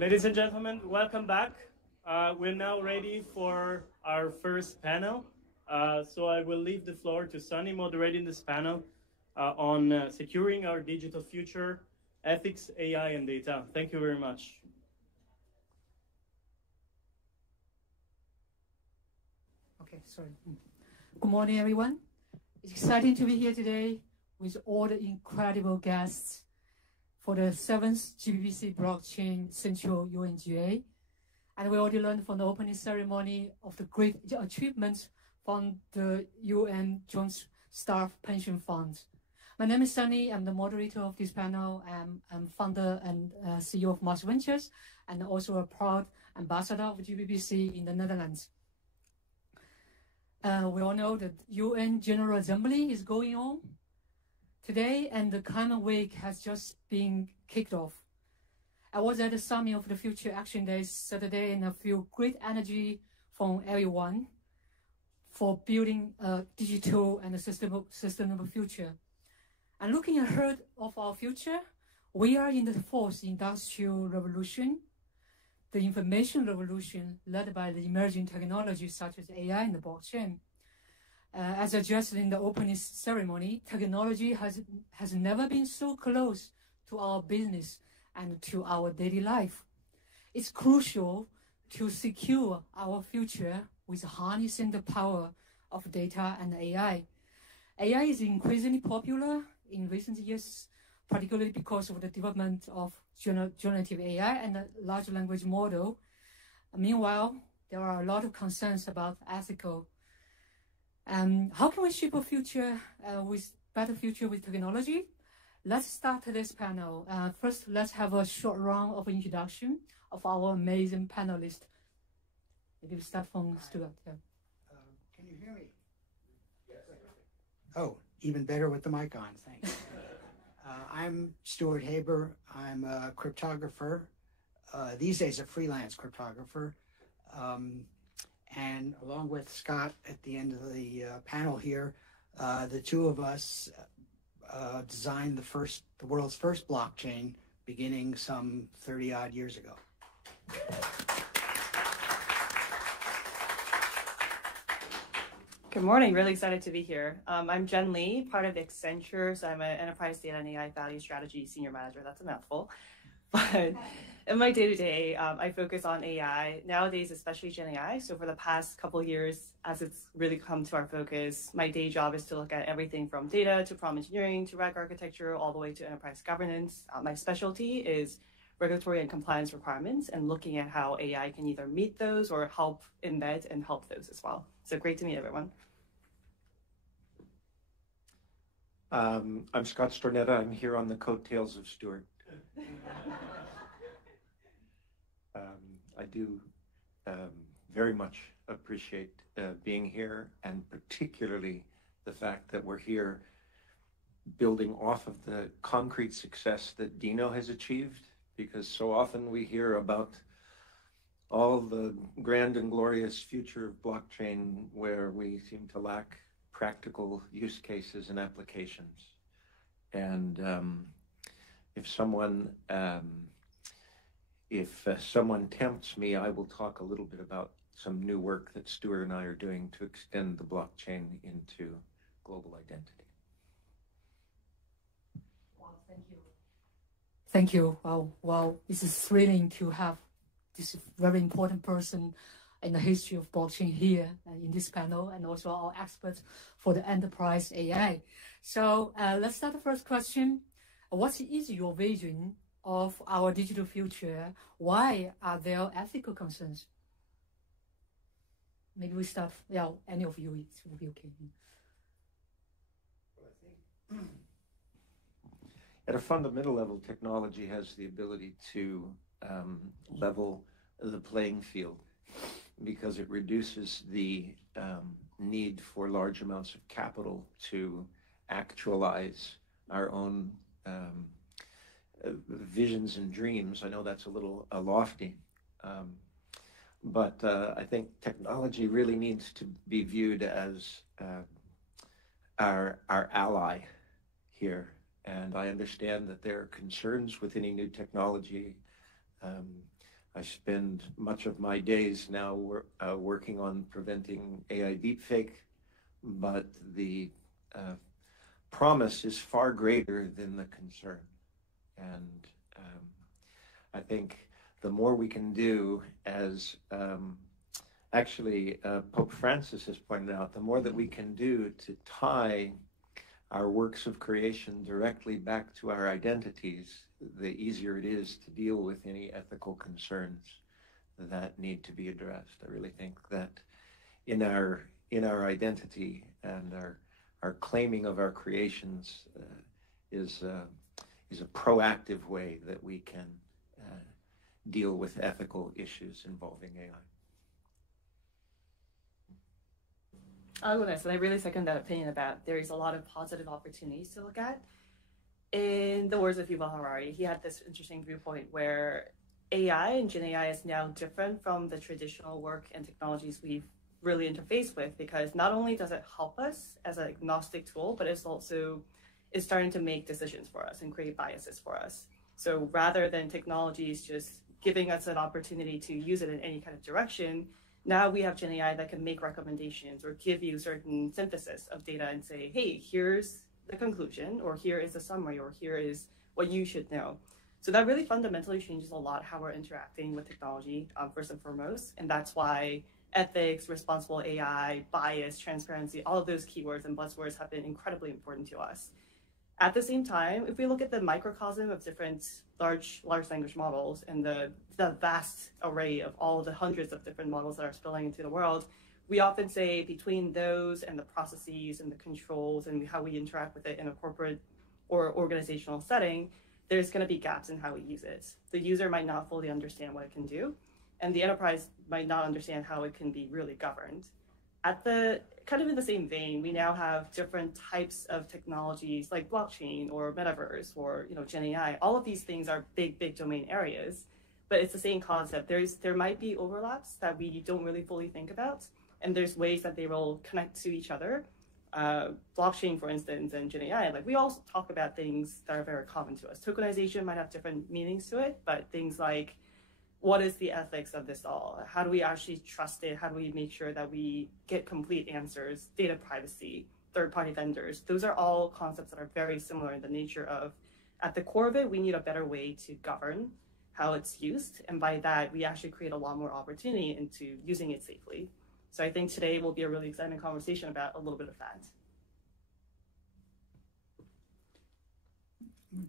Ladies and gentlemen, welcome back. We're now ready for our first panel. So I will leave the floor to Sunny moderating this panel on securing our digital future, ethics, AI, and data. Thank you very much. Okay, sorry. Good morning, everyone. It's exciting to be here today with all the incredible guests for the 7th GBBC Blockchain Central UNGA. And we already learned from the opening ceremony of the great achievements from the UN Joint Staff Pension Fund. My name is Sunny. I'm the moderator of this panel. I'm founder and CEO of Mars Ventures, and also a proud ambassador of GBBC in the Netherlands. We all know that UN General Assembly is going on today, and the Climate Week has just been kicked off. I was at the Summit of the Future Action Days Saturday, and I feel great energy from everyone for building a digital and a sustainable future. And looking ahead of our future, we are in the fourth industrial revolution, the information revolution led by the emerging technologies such as AI and the blockchain. As addressed in the opening ceremony, technology has never been so close to our business and to our daily life. It's crucial to secure our future with harnessing the power of data and AI. AI is increasingly popular in recent years, particularly because of the development of generative AI and the large language model. Meanwhile, there are a lot of concerns about ethical. How can we shape a future with better future with technology? Let's start this panel. First, let's have a short round of introduction of our amazing panelists. Maybe we start from Stuart. Yeah. Can you hear me? Yes. Oh, even better with the mic on, thanks. I'm Stuart Haber. I'm a cryptographer, these days a freelance cryptographer. And along with Scott at the end of the panel here, the two of us designed the world's first blockchain beginning some 30-odd years ago. Good morning, really excited to be here. I'm Jen Lee, part of Accenture, so I'm an Enterprise Data and AI Value Strategy Senior Manager. That's a mouthful. But in my day-to-day, I focus on AI, nowadays especially Gen AI. So for the past couple of years, as it's really come to our focus, my day job is to look at everything from data to prompt engineering to RAG architecture, all the way to enterprise governance. My specialty is regulatory and compliance requirements and looking at how AI can either meet those or help embed and help those as well. So great to meet everyone. I'm Scott Stornetta. I'm here on the coattails of Stuart. I do very much appreciate being here, and particularly the fact that we're here building off of the concrete success that Dino has achieved, because so often we hear about all the grand and glorious future of blockchain where we seem to lack practical use cases and applications. And if someone tempts me, I will talk a little bit about some new work that Stuart and I are doing to extend the blockchain into global identity. Wow, thank you. Thank you. Wow, this is thrilling to have this very important person in the history of blockchain here in this panel, and also our experts for the enterprise AI. So let's start the first question. What is your vision of our digital future? Why are there ethical concerns? Maybe we start, any of you, it will be okay. Well, I think at a fundamental level, technology has the ability to level the playing field, because it reduces the need for large amounts of capital to actualize our own visions and dreams. I know that's a little lofty, but I think technology really needs to be viewed as our ally here. And I understand that there are concerns with any new technology I spend much of my days now working on preventing AI deepfake, but the promise is far greater than the concern. And I think the more we can do, as actually Pope Francis has pointed out, the more that we can do to tie our works of creation directly back to our identities, the easier it is to deal with any ethical concerns that need to be addressed. I really think that in our identity and our claiming of our creations is a proactive way that we can deal with ethical issues involving AI. And I really second that opinion about there is a lot of positive opportunities to look at. In the words of Yuval Harari, he had this interesting viewpoint where AI and Gen AI is now different from the traditional work and technologies we've really interfaced with, because not only does it help us as an agnostic tool, but it's starting to make decisions for us and create biases for us. So rather than technologies just giving us an opportunity to use it in any kind of direction, now we have Gen AI that can make recommendations or give you certain synthesis of data and say, hey, here's the conclusion, or here is a summary, or here is what you should know. So that really fundamentally changes a lot how we're interacting with technology, first and foremost. And that's why ethics, responsible AI, bias, transparency, all of those keywords and buzzwords have been incredibly important to us. At the same time, if we look at the microcosm of different large language models and the vast array of all the hundreds of different models that are spilling into the world, we often say between those and the processes and the controls and how we interact with it in a corporate or organizational setting, there's going to be gaps in how we use it. The user might not fully understand what it can do, and the enterprise might not understand how it can be really governed. At the kind of in the same vein, we now have different types of technologies like blockchain or metaverse or Gen AI. All of these things are big domain areas, but it's the same concept. There might be overlaps that we don't really fully think about, and there's ways that they will connect to each other. Blockchain, for instance, and Gen AI, like we all talk about things that are very common to us. Tokenization might have different meanings to it, but things like, what is the ethics of this all? How do we actually trust it? How do we make sure that we get complete answers? Data privacy, third-party vendors. Those are all concepts that are very similar in the nature of, at the core of it, we need a better way to govern how it's used. And by that, we actually create a lot more opportunity into using it safely. So I think today will be a really exciting conversation about a little bit of that.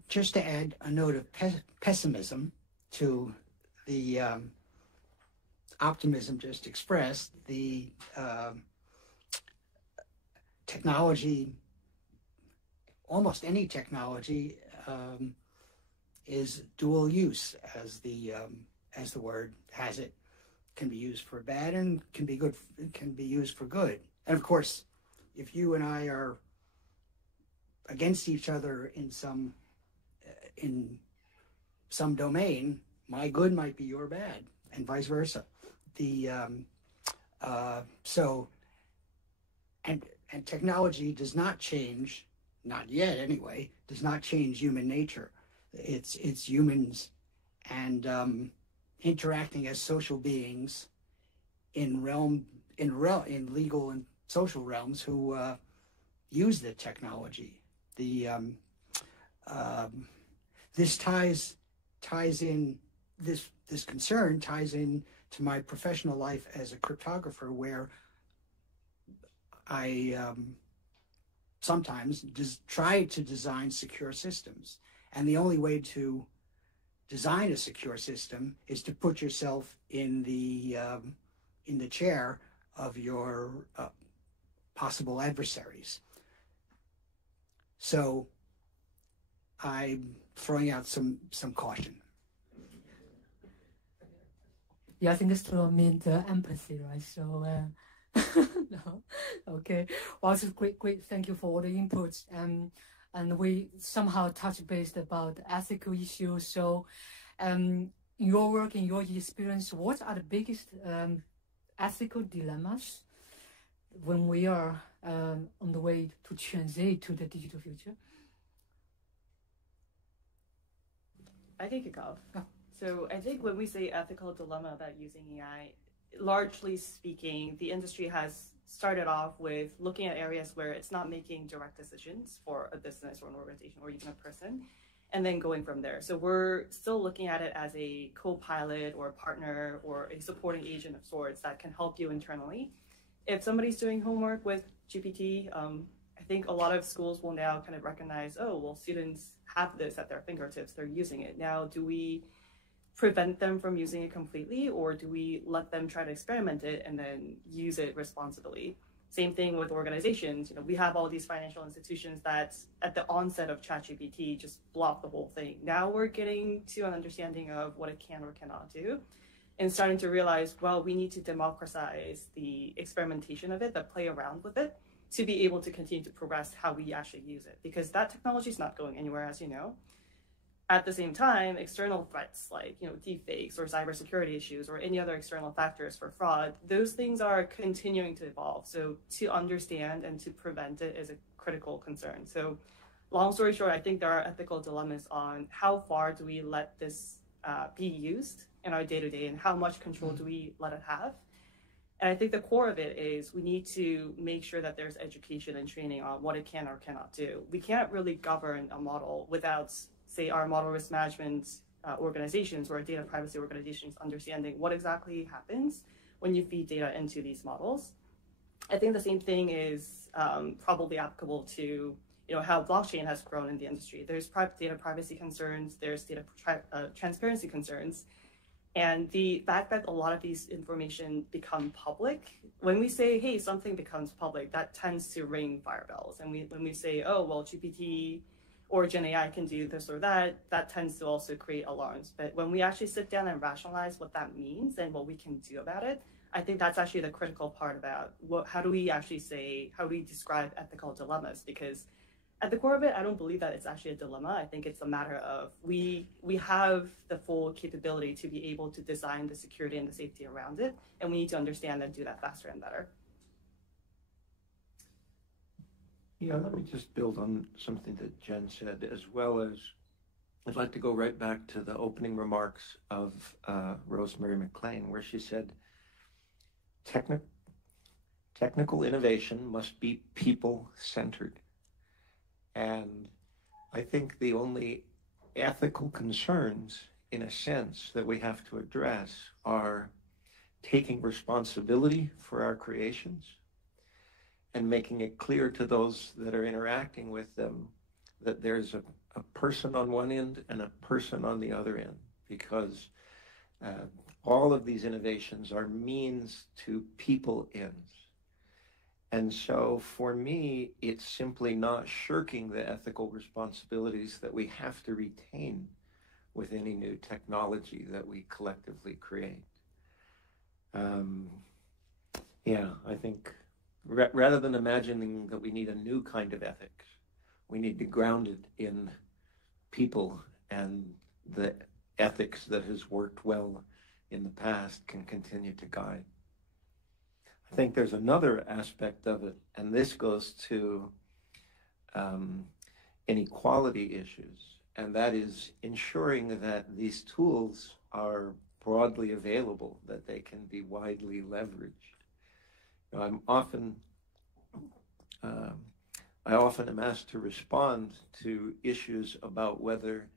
Just to add a note of pessimism to the optimism just expressed, the technology, almost any technology, is dual use, as the word has it. Can be used for bad and can be good. Can be used for good. And of course, if you and I are against each other in some domain, my good might be your bad, and vice versa. And technology does not change, not yet anyway, does not change human nature. It's humans and interacting as social beings in legal and social realms who use the technology. This concern ties in to my professional life as a cryptographer, where I sometimes try to design secure systems. And the only way to design a secure system is to put yourself in the chair of your possible adversaries. So I'm throwing out some caution. Yeah, I think this means empathy, right? So, no, okay. Well, it's great. Thank you for all the inputs. And we somehow touched base about ethical issues. So, in your work, in your experience, what are the biggest ethical dilemmas when we are on the way to transit to the digital future? I can kick off. Oh. So I think when we say ethical dilemma about using AI, largely speaking, the industry has started off with looking at areas where it's not making direct decisions for a business or an organization or even a person, and then going from there. So we're still looking at it as a co-pilot or a partner or a supporting agent of sorts that can help you internally. If somebody's doing homework with GPT, I think a lot of schools will now kind of recognize, oh, well, students have this at their fingertips, they're using it. Now, do we prevent them from using it completely, or do we let them try to experiment it and then use it responsibly? Same thing with organizations. You know, we have all these financial institutions that at the onset of ChatGPT just block the whole thing. Now we're getting to an understanding of what it can or cannot do and starting to realize, well, we need to democratize the experimentation of it, the play around with it, to be able to continue to progress how we actually use it, because that technology is not going anywhere, as you know. At the same time, external threats like, you know, deepfakes or cybersecurity issues or any other external factors for fraud, those things are continuing to evolve. So to understand and to prevent it is a critical concern. So long story short, I think there are ethical dilemmas on how far do we let this be used in our day-to-day and how much control do we let it have. And I think the core of it is we need to make sure that there's education and training on what it can or cannot do. We can't really govern a model without, say, our model risk management organizations or data privacy organizations understanding what exactly happens when you feed data into these models. I think the same thing is probably applicable to, you know, how blockchain has grown in the industry. There's data privacy concerns, there's data transparency concerns, and the fact that a lot of these information become public, when we say, hey, something becomes public, that tends to ring fire bells. And when we say, oh, well, GPT or Gen AI can do this or that, that tends to also create alarms. But when we actually sit down and rationalize what that means and what we can do about it, I think that's actually the critical part about how do we actually say, how do we describe ethical dilemmas? Because at the core of it, I don't believe that it's actually a dilemma. I think it's a matter of we have the full capability to be able to design the security and the safety around it, and we need to understand and do that faster and better. Yeah, let me just build on something that Jen said, as well as I'd like to go right back to the opening remarks of Rosemary McLean, where she said, technical innovation must be people-centered. And I think the only ethical concerns, in a sense, that we have to address are taking responsibility for our creations and making it clear to those that are interacting with them that there's a person on one end and a person on the other end, because all of these innovations are means to people ends. And so for me, it's simply not shirking the ethical responsibilities that we have to retain with any new technology that we collectively create. Yeah, I think rather than imagining that we need a new kind of ethics, we need to ground it in people, and the ethics that has worked well in the past can continue to guide. I think there's another aspect of it, and this goes to inequality issues, and that is ensuring that these tools are broadly available, that they can be widely leveraged. You know, I often am asked to respond to issues about whether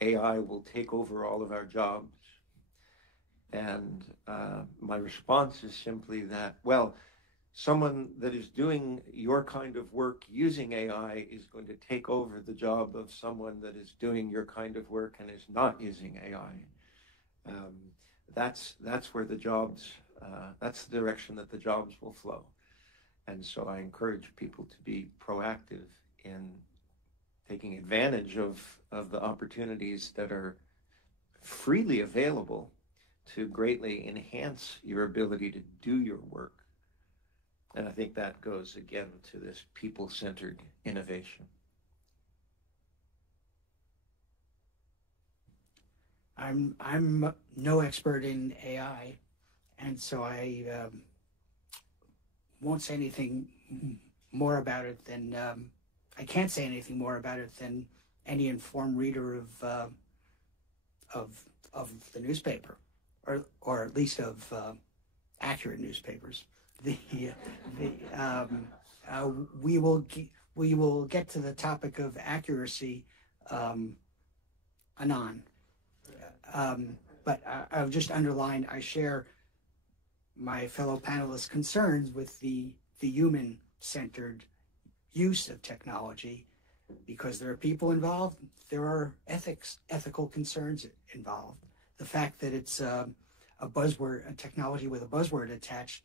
AI will take over all of our jobs. And my response is simply that, well, someone that is doing your kind of work using AI is going to take over the job of someone that is doing your kind of work and is not using AI. That's where the jobs, that's the direction that the jobs will flow. And so I encourage people to be proactive in taking advantage of the opportunities that are freely available to greatly enhance your ability to do your work. And I think that goes again to this people-centered innovation. I'm no expert in AI, and so I won't say anything more about it than I can't say anything more about it than any informed reader of the newspaper, or at least of accurate newspapers. We will get to the topic of accuracy anon. But I'll just underline, I share my fellow panelists' concerns with the human-centered use of technology, because there are people involved, there are ethical concerns involved. The fact that it's a buzzword, a technology with a buzzword attached,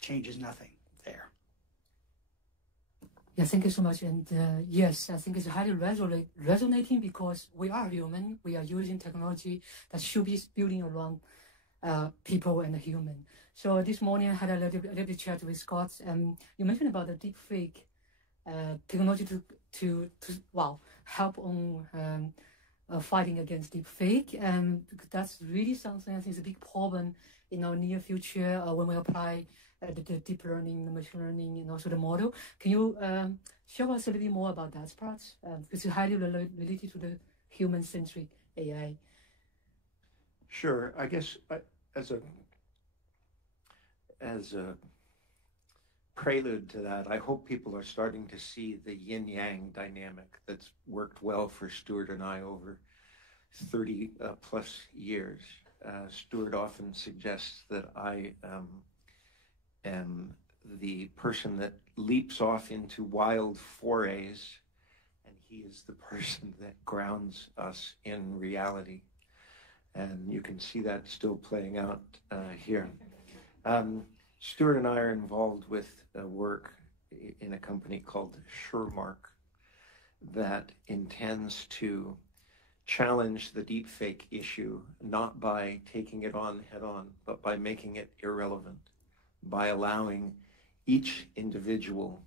changes nothing there. Yeah, thank you so much. And yes, I think it's highly resonating because we are human. We are using technology that should be building around people and the human. So this morning I had a little bit chat with Scott, and you mentioned about the deepfake technology to help on fighting against deepfake, and that's really something I think is a big problem in our near future when we apply the deep learning, the machine learning, and also the model. Can you show us a little bit more about that part? Because it's highly related to the human-centric AI. Sure. I guess as a prelude to that, I hope people are starting to see the yin-yang dynamic that's worked well for Stuart and I over 30 plus years. Stuart often suggests that I am the person that leaps off into wild forays, and he is the person that grounds us in reality. And you can see that still playing out here. Stuart and I are involved with work in a company called SureMark that intends to challenge the deepfake issue, not by taking it on head on, but by making it irrelevant, by allowing each individual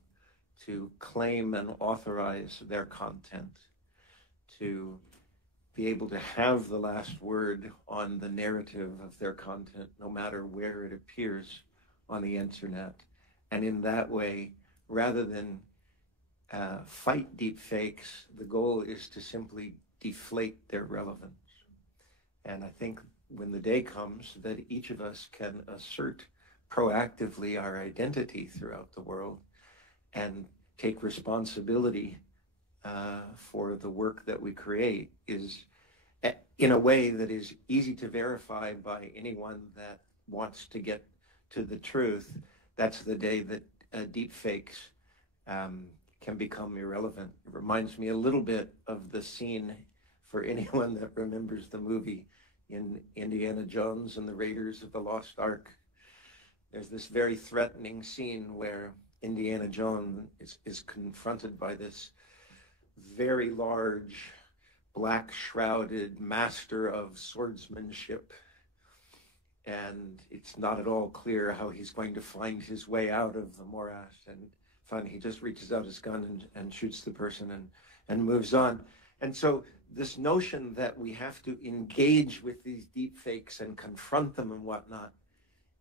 to claim and authorize their content, to be able to have the last word on the narrative of their content, no matter where it appears on the internet. And in that way, rather than fight deepfakes, the goal is to simply deflate their relevance. And I think when the day comes that each of us can assert proactively our identity throughout the world and take responsibility for the work that we create is in a way that is easy to verify by anyone that wants to get to the truth. That's the day that deepfakes can become irrelevant. It reminds me a little bit of the scene, for anyone that remembers the movie, in Indiana Jones and the Raiders of the Lost Ark. There's this very threatening scene where Indiana Jones is confronted by this very large, black-shrouded master of swordsmanship. And it's not at all clear how he's going to find his way out of the morass. And finally, he just reaches out his gun and shoots the person and moves on. And so this notion that we have to engage with these deepfakes and confront them and whatnot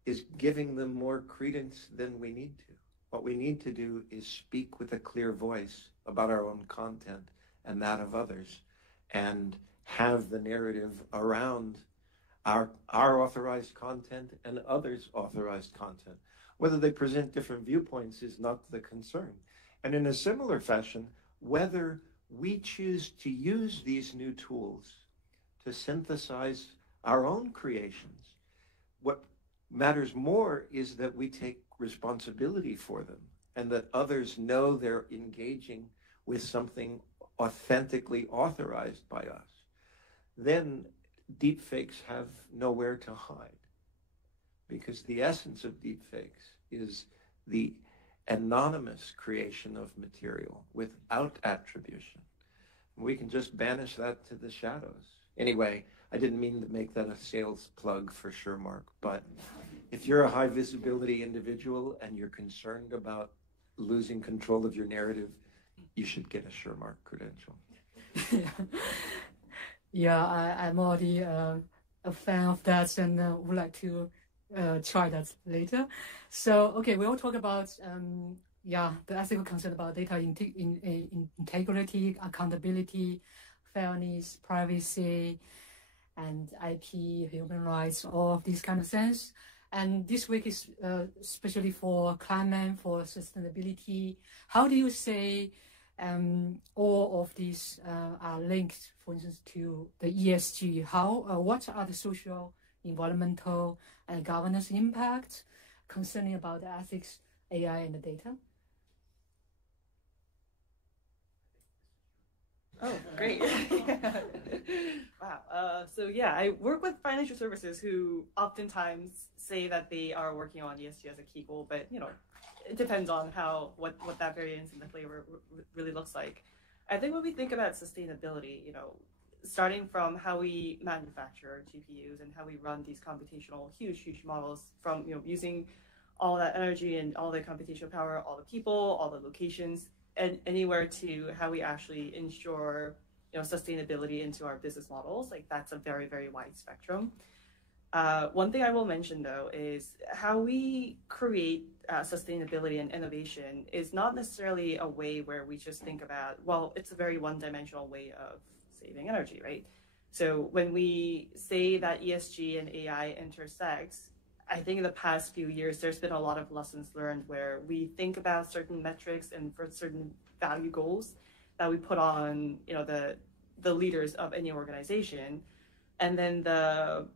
is giving them more credence than we need to. What we need to do is speak with a clear voice about our own content and that of others, and have the narrative around our authorized content and others' authorized content. Whether they present different viewpoints is not the concern. And in a similar fashion, whether we choose to use these new tools to synthesize our own creations, what matters more is that we take responsibility for them and that others know they're engaging with something authentically authorized by us. Then deepfakes have nowhere to hide, because the essence of deepfakes is the anonymous creation of material without attribution. We can just banish that to the shadows. Anyway, I didn't mean to make that a sales plug for SureMark, but if you're a high visibility individual and you're concerned about losing control of your narrative, you should get a SureMark credential. Yeah, I'm already a fan of that, and would like to try that later. So, okay, we will talk about the ethical concern about data integrity, accountability, fairness, privacy, and IP, human rights, all of these kind of things. And this week is especially for climate, for sustainability. How do you say all of these are linked, for instance, to the ESG? What are the social, environmental, and governance impacts concerning about the ethics, AI, and the data? Oh, great. Wow. So yeah, I work with financial services who oftentimes say that they are working on ESG as a key goal, but it depends on what that variance in the flavor really looks like. I think when we think about sustainability, starting from how we manufacture GPUs and how we run these computational huge models, from using all that energy and all the computational power, all the people, all the locations, and anywhere to how we actually ensure sustainability into our business models. Like, that's a very, very wide spectrum. One thing I will mention though is how we create sustainability and innovation is not necessarily a way where we just think about, well, it's a very one-dimensional way of saving energy, right? So when we say that ESG and AI intersects, I think in the past few years, there's been a lot of lessons learned where we think about certain metrics and for certain value goals that we put on, the leaders of any organization, and then the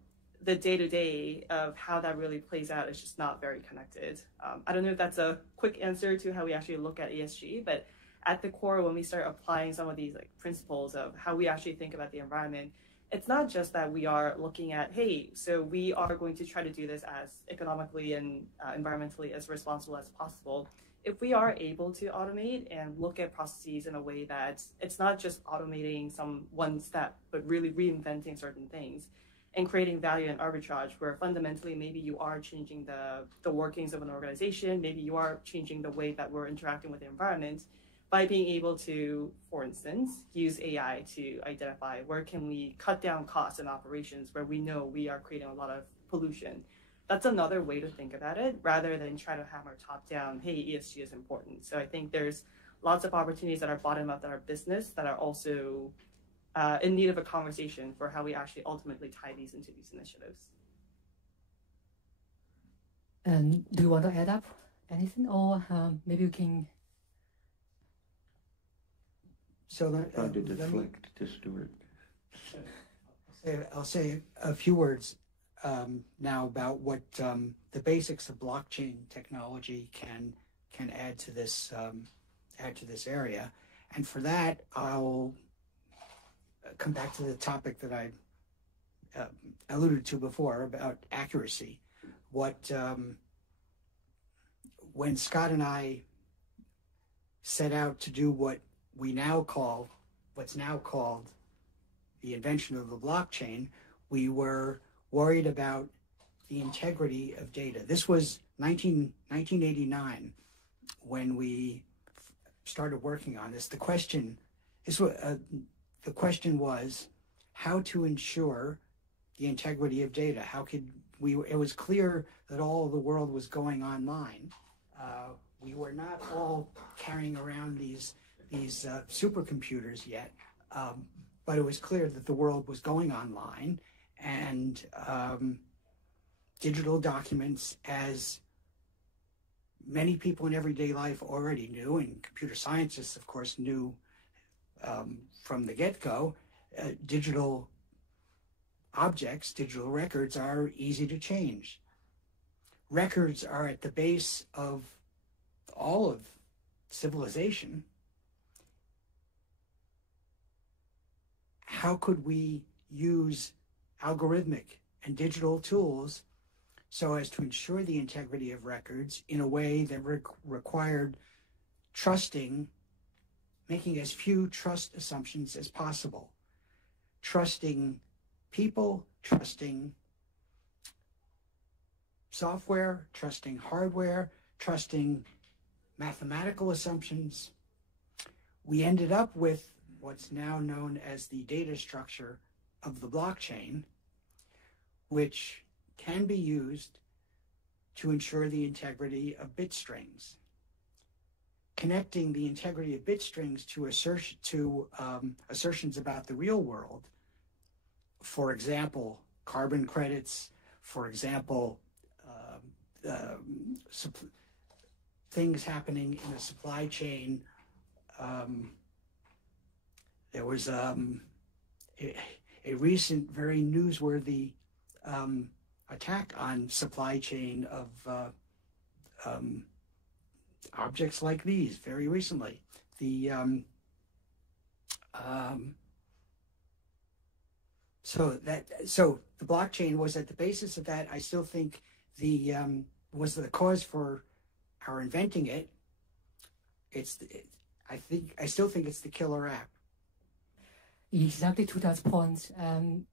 day-to-day of how that really plays out is just not very connected. I don't know if that's a quick answer to how we actually look at ESG, but at the core, when we start applying some of these principles of how we actually think about the environment, it's not just that we are looking at, hey, so we are going to try to do this as economically and environmentally as responsible as possible. If we are able to automate and look at processes in a way that it's not just automating some one step, but really reinventing certain things and creating value and arbitrage, where fundamentally maybe you are changing the workings of an organization, maybe you are changing the way that we're interacting with the environment, by being able to, for instance, use AI to identify where can we cut down costs in operations where we know we are creating a lot of pollution. That's another way to think about it, rather than try to hammer top down, hey, ESG is important. So I think there's lots of opportunities that are bottom up that are business that are also in need of a conversation for how we actually ultimately tie these into these initiatives. And do you want to add up anything, or maybe you can? So Trying to deflect to Stuart. I'll say a few words now about what the basics of blockchain technology can add to this area, and for that I'll come back to the topic that I alluded to before about accuracy. When Scott and I set out to do what's now called the invention of the blockchain, we were worried about the integrity of data. This was 1989 when we started working on this. The question was how to ensure the integrity of data. How could we? It was clear that all of the world was going online. We were not all carrying around these supercomputers yet, but it was clear that the world was going online, and digital documents, as many people in everyday life already knew, and computer scientists, of course, knew from the get-go, digital objects, digital records are easy to change. Records are at the base of all of civilization. How could we use algorithmic and digital tools so as to ensure the integrity of records in a way that required making as few trust assumptions as possible, trusting people, trusting software, trusting hardware, trusting mathematical assumptions? We ended up with what's now known as the data structure of the blockchain, which can be used to ensure the integrity of bit strings. connecting the integrity of bit strings to assertions about the real world. For example, carbon credits. For example, things happening in the supply chain. There was a recent, very newsworthy attack on supply chain of objects like these very recently. So the blockchain was at the basis of that. I still think was the cause for our inventing it. I still think it's the killer app. Exactly to that point.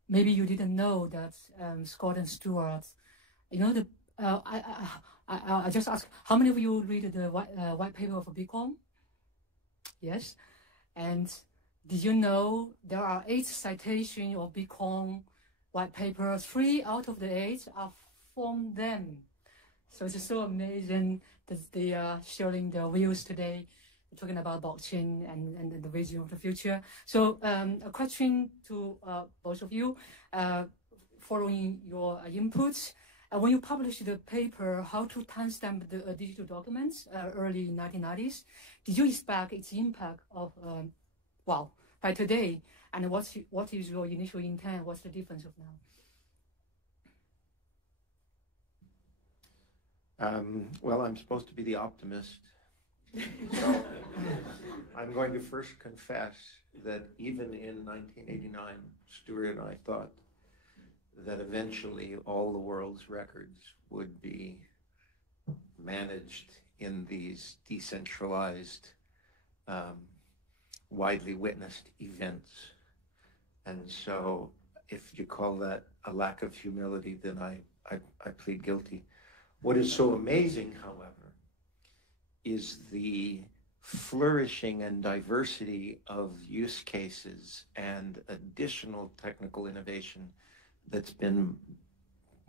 Maybe you didn't know that Scott and Stuart, you know, I just ask, how many of you read the white paper of Bitcoin? Yes. And did you know there are 8 citations of Bitcoin white paper? 3 out of the 8 are from them. So it's so amazing that they are sharing their views today, talking about blockchain and the vision of the future. So a question to both of you, following your inputs. When you published the paper, how to timestamp the digital documents, early 1990s, did you expect its impact of, by today? And what is your initial intent? What's the difference of now? Well, I'm supposed to be the optimist. So I'm going to first confess that even in 1989, Stuart and I thought that eventually all the world's records would be managed in these decentralized, widely witnessed events. And so if you call that a lack of humility, then I plead guilty. What is so amazing, however, is the flourishing and diversity of use cases and additional technical innovation that's been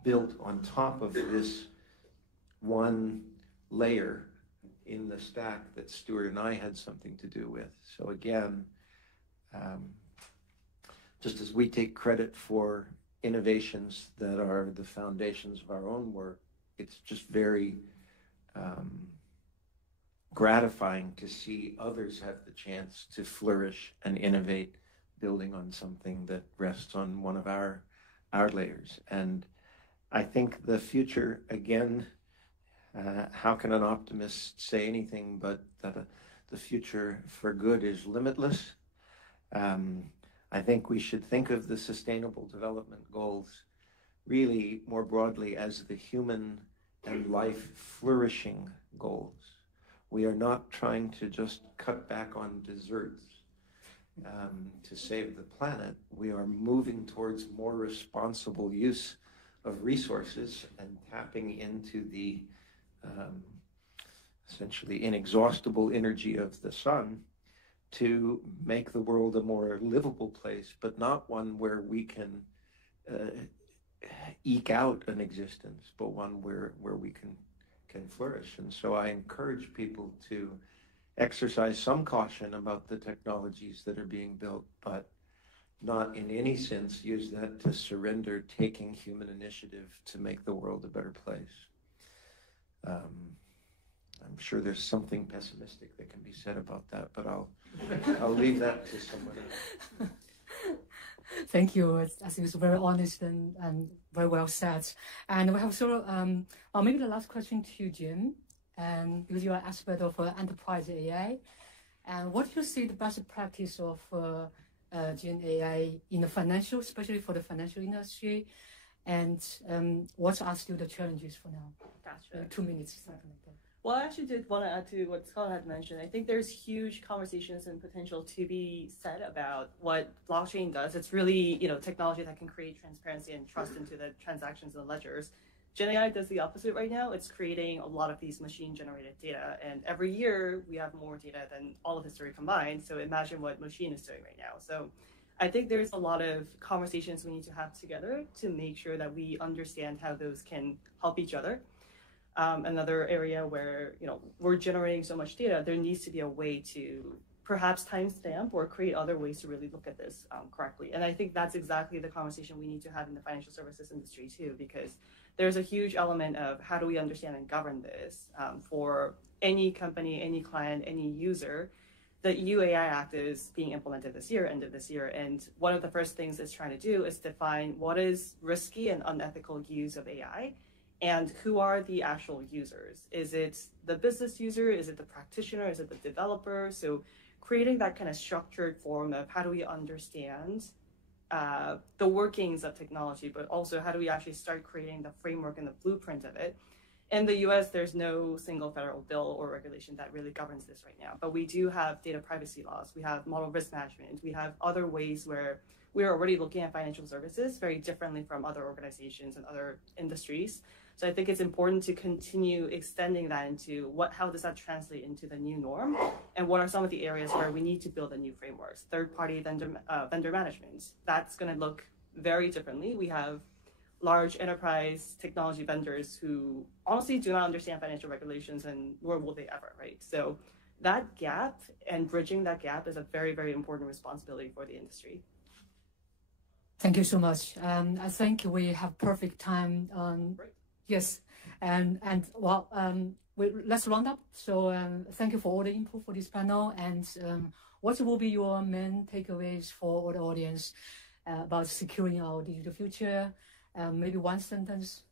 built on top of this one layer in the stack that Stuart and I had something to do with. So again, just as we take credit for innovations that are the foundations of our own work, it's just very gratifying to see others have the chance to flourish and innovate, building on something that rests on one of our layers. And I think the future, again, how can an optimist say anything but that the future for good is limitless? I think we should think of the Sustainable Development Goals really more broadly as the human and life flourishing goals. We are not trying to just cut back on desserts to save the planet. We are moving towards more responsible use of resources and tapping into the essentially inexhaustible energy of the sun to make the world a more livable place, but not one where we can eke out an existence, but one where we can flourish. And so I encourage people to exercise some caution about the technologies that are being built, but not in any sense use that to surrender taking human initiative to make the world a better place. I'm sure there's something pessimistic that can be said about that, but I'll leave that to someone else. Thank you. I think it's very honest and very well said. And we have sort of maybe the last question to you, Jieun, because you are an expert of enterprise AI. And what do you see the best practice of Gen AI in the financial, especially for the financial industry? And what are still the challenges for now? Gotcha. 2 minutes, something like that. Well, I actually did want to add to what Scott had mentioned. I think there's huge conversations and potential to be said about what blockchain does. It's really, technology that can create transparency and trust into the transactions and the ledgers. Gen AI does the opposite right now. It's creating a lot of these machine-generated data, and every year we have more data than all of history combined. So imagine what machine is doing right now. So I think there's a lot of conversations we need to have together to make sure that we understand how those can help each other. Another area where, we're generating so much data, there needs to be a way to perhaps timestamp or create other ways to really look at this correctly. And I think that's exactly the conversation we need to have in the financial services industry too, because there's a huge element of how do we understand and govern this for any company, any client, any user. The EU AI Act is being implemented this year, end of this year, and one of the first things it's trying to do is define what is risky and unethical use of AI, and who are the actual users. Is it the business user? Is it the practitioner? Is it the developer? So creating that kind of structured form of how do we understand the workings of technology, but also how do we actually start creating the framework and the blueprint of it. In the US, there's no single federal bill or regulation that really governs this right now, but we do have data privacy laws, we have model risk management, we have other ways where we're already looking at financial services very differently from other organizations and other industries. So I think it's important to continue extending that into how does that translate into the new norm, and what are some of the areas where we need to build a new frameworks. Third-party vendor management, that's going to look very differently. We have large enterprise technology vendors who honestly do not understand financial regulations, and nor will they ever, right? So that gap and bridging that gap is a very, very important responsibility for the industry. Thank you so much. I think we have perfect time. Great. Yes, and well, let's round up. So thank you for all the input for this panel, and what will be your main takeaways for the audience about securing our digital future? Maybe one sentence.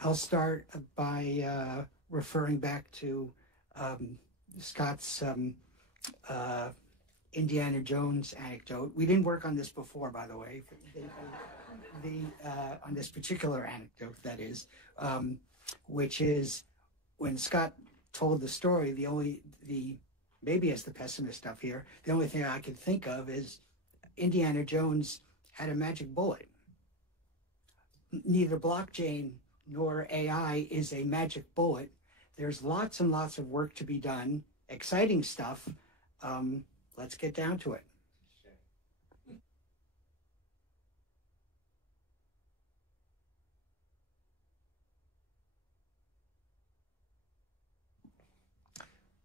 I'll start by referring back to Scott's Indiana Jones anecdote. We didn't work on this before, by the way. On this particular anecdote, that is, which is when Scott told the story. Maybe as the pessimist stuff here, the only thing I could think of is Indiana Jones had a magic bullet. Neither blockchain nor AI is a magic bullet. There's lots and lots of work to be done, exciting stuff. Let's get down to it.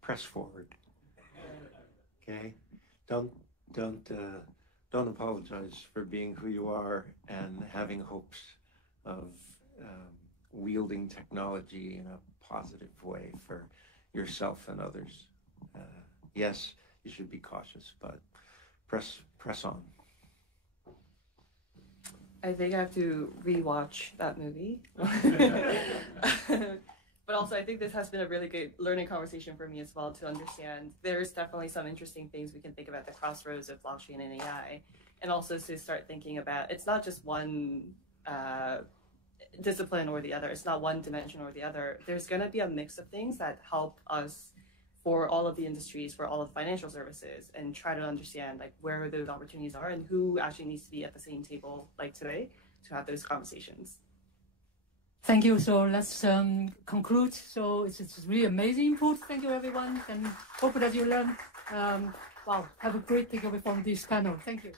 Press forward. Okay? Don't apologize for being who you are and having hopes of wielding technology in a positive way for yourself and others. Yes, you should be cautious, but press on. I think I have to rewatch that movie. But also, I think this has been a really good learning conversation for me as well, to understand there's definitely some interesting things we can think about the crossroads of blockchain and AI, and also to start thinking about it's not just one discipline or the other. It's not one dimension or the other. There's going to be a mix of things that help us for all of the industries, for all of financial services, and try to understand like where those opportunities are and who actually needs to be at the same table like today to have those conversations. Thank you. So let's conclude. So it's really amazing input. Thank you, everyone, and hope that you learn. Wow, have a great takeaway from this panel. Thank you.